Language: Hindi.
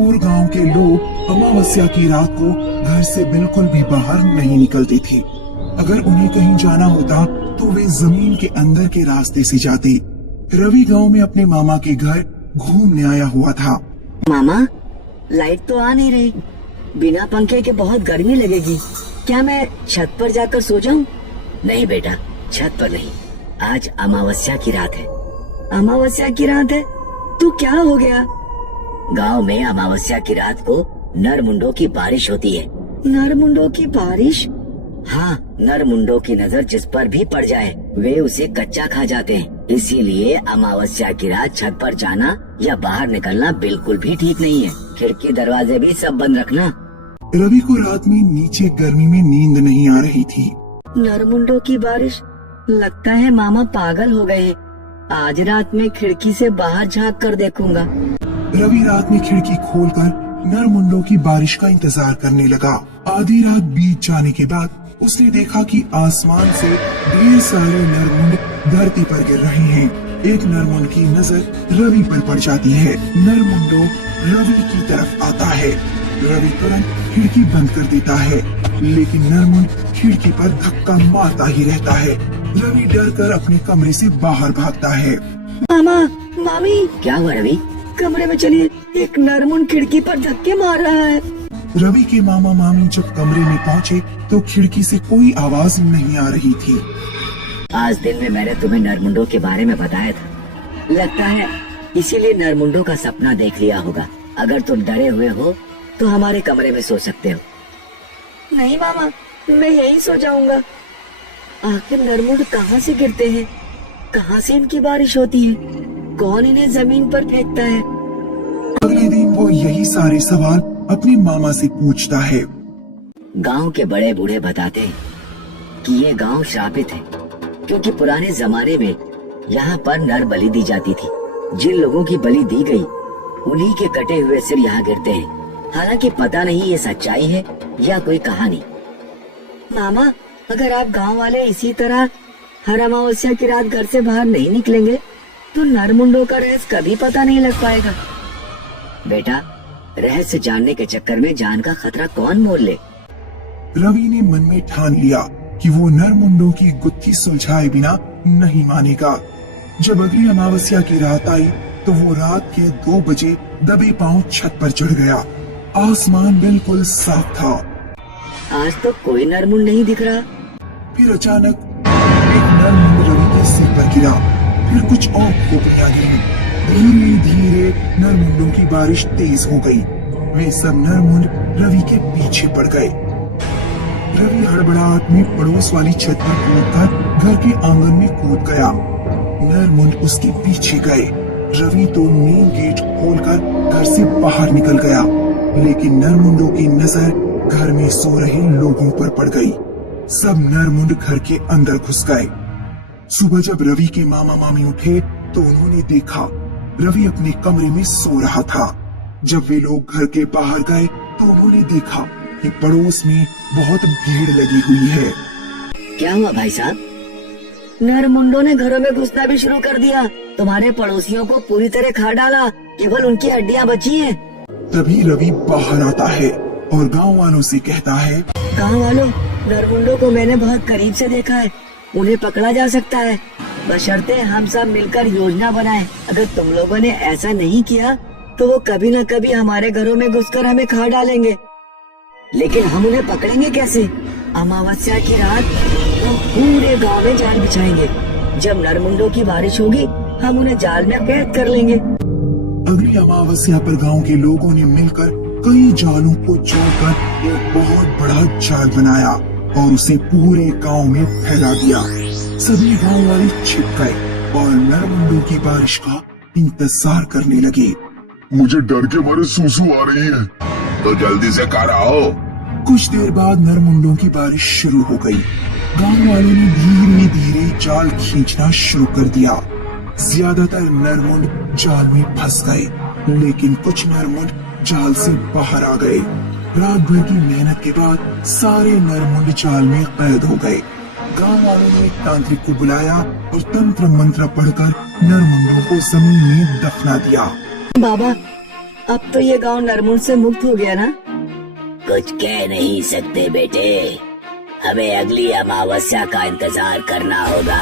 और गांव के लोग अमावस्या की रात को घर से बिल्कुल भी बाहर नहीं निकलते थे। अगर उन्हें कहीं जाना होता तो वे जमीन के अंदर के रास्ते से जाते। रवि गांव में अपने मामा के घर घूमने आया हुआ था। मामा, लाइट तो आ नहीं रही, बिना पंखे के बहुत गर्मी लगेगी, क्या मैं छत पर जाकर सो जाऊं? नहीं बेटा, छत पर नहीं, आज अमावस्या की रात है। अमावस्या की रात है तो क्या हो गया? गांव में अमावस्या की रात को नरमुंडों की बारिश होती है। नरमुंडों की बारिश? हाँ, नरमुंडों की नजर जिस पर भी पड़ जाए वे उसे कच्चा खा जाते हैं। इसीलिए अमावस्या की रात छत पर जाना या बाहर निकलना बिल्कुल भी ठीक नहीं है। खिड़की दरवाजे भी सब बंद रखना। रवि को रात में नीचे गर्मी में नींद नहीं आ रही थी। नरमुंडों की बारिश? लगता है मामा पागल हो गए। आज रात में खिड़की से बाहर झांक कर देखूंगा। रवि रात में खिड़की खोलकर नरमुंडों की बारिश का इंतजार करने लगा। आधी रात बीत जाने के बाद उसने देखा कि आसमान से ढेर सारे नरमुंड धरती पर गिर रहे हैं। एक नरमुंड की नजर रवि पर पड़ जाती है। नरमुंडो रवि की तरफ आता है। रवि तुरंत खिड़की बंद कर देता है, लेकिन नरमुंड खिड़की पर धक्का मारता ही रहता है। रवि डर कर अपने कमरे से बाहर भागता है। मामा, मामी, क्या हुआ रवि? कमरे में चलिए, एक नरमुंड खिड़की पर धक्के मार रहा है। रवि के मामा मामी जब कमरे में पहुँचे तो खिड़की से कोई आवाज नहीं आ रही थी। आज दिन में मैंने तुम्हें नरमुंडों के बारे में बताया था, लगता है इसीलिए नरमुंडों का सपना देख लिया होगा। अगर तुम डरे हुए हो तो हमारे कमरे में सो सकते हो। नहीं मामा, मैं यही सो जाऊंगा। आखिर नरमुंड कहाँ से गिरते हैं? कहाँ से इनकी बारिश होती है? कौन इन्हें जमीन पर फेंकता है? अगले दिन वो यही सारे सवाल अपनी मामा से पूछता है। गांव के बड़े बूढ़े बताते हैं कि ये गांव श्रापित है, क्योंकि पुराने जमाने में यहाँ पर नर बलि दी जाती थी। जिन लोगों की बलि दी गई उन्हीं के कटे हुए सिर यहाँ गिरते हैं। हालांकि पता नहीं ये सच्चाई है या कोई कहानी। मामा, अगर आप गांव वाले इसी तरह हर अमावस्या की रात घर से बाहर नहीं निकलेंगे तो नरमुंडों का रहस्य कभी पता नहीं लग पाएगा। बेटा, रहस्य जानने के चक्कर में जान का खतरा कौन मोल ले? रवि ने मन में ठान लिया कि वो नरमुंडों की गुत्थी सुलझाए बिना नहीं मानेगा। जब अगली अमावस्या की रात आई तो वो रात के 2 बजे दबे पांव छत पर चढ़ गया। आसमान बिल्कुल साफ था। आज तो कोई नरमुंड नहीं दिख रहा। फिर अचानक एक नरमुंड रवि के सिर पर गिरा। फिर कुछ और खोपड़ियां गिरी। धीरे धीरे नरमुंडों की बारिश तेज हो गई। वे सब नरमुंड रवि के पीछे पड़ गए। रवि हड़बड़ाहट में पड़ोस वाली छत पर कूदकर घर के आंगन में कूद गया। नरमुंड उसके पीछे गए। रवि तो मेन गेट खोलकर घर से बाहर निकल गया, लेकिन नरमुंडों की नजर घर में सो रहे लोगों पर पड़ गई। सब नरमुंड घर के अंदर घुस गए। सुबह जब रवि के मामा मामी उठे तो उन्होंने देखा रवि अपने कमरे में सो रहा था। जब वे लोग घर के बाहर गए तो उन्होंने देखा कि पड़ोस में बहुत भीड़ लगी हुई है। क्या हुआ भाई साहब? नरमुंडों ने घरों में घुसना भी शुरू कर दिया। तुम्हारे पड़ोसियों को पूरी तरह खा डाला, केवल उनकी हड्डियां बची हैं। तभी रवि बाहर आता है और गांव वालों से कहता है, गांव वालों, नरमुंडों को मैंने बहुत करीब से देखा है। उन्हें पकड़ा जा सकता है, बशर्ते हम सब मिलकर योजना बनाएं। अगर तुम लोगों ने ऐसा नहीं किया तो वो कभी न कभी हमारे घरों में घुसकर हमें खा डालेंगे। लेकिन हम उन्हें पकड़ेंगे कैसे? अमावस्या की रात हम पूरे गांव में जाल बिछाएंगे। जब नरमुंडों की बारिश होगी हम उन्हें जाल में कैद कर लेंगे। अगली अमावस्या पर गांव के लोगों ने मिलकर कई जालों को जोड़कर एक बहुत बड़ा जाल बनाया और उसे पूरे गांव में फैला दिया। सभी गांव वाले छिप गए और नरमुंडों की बारिश का इंतजार करने लगे। मुझे डर के मारे सूसू आ रही है, तो जल्दी से घर आओ। कुछ देर बाद नरमुंडों की बारिश शुरू हो गई। गांव वालों ने धीरे धीरे जाल खींचना शुरू कर दिया। ज्यादातर नरमुंड जाल में फंस गए, लेकिन कुछ नरमुंड जाल से बाहर आ गए। रात भर की मेहनत के बाद सारे नरमुंड जाल में कैद हो गए। गांव वालों ने एक तांत्रिक को बुलाया और तंत्र मंत्र पढ़कर नरमुंडों को जमीन में दफना दिया। बाबा, अब तो ये गांव नरमुंड से मुक्त हो गया ना? कुछ कह नहीं सकते बेटे, हमें अगली अमावस्या का इंतजार करना होगा।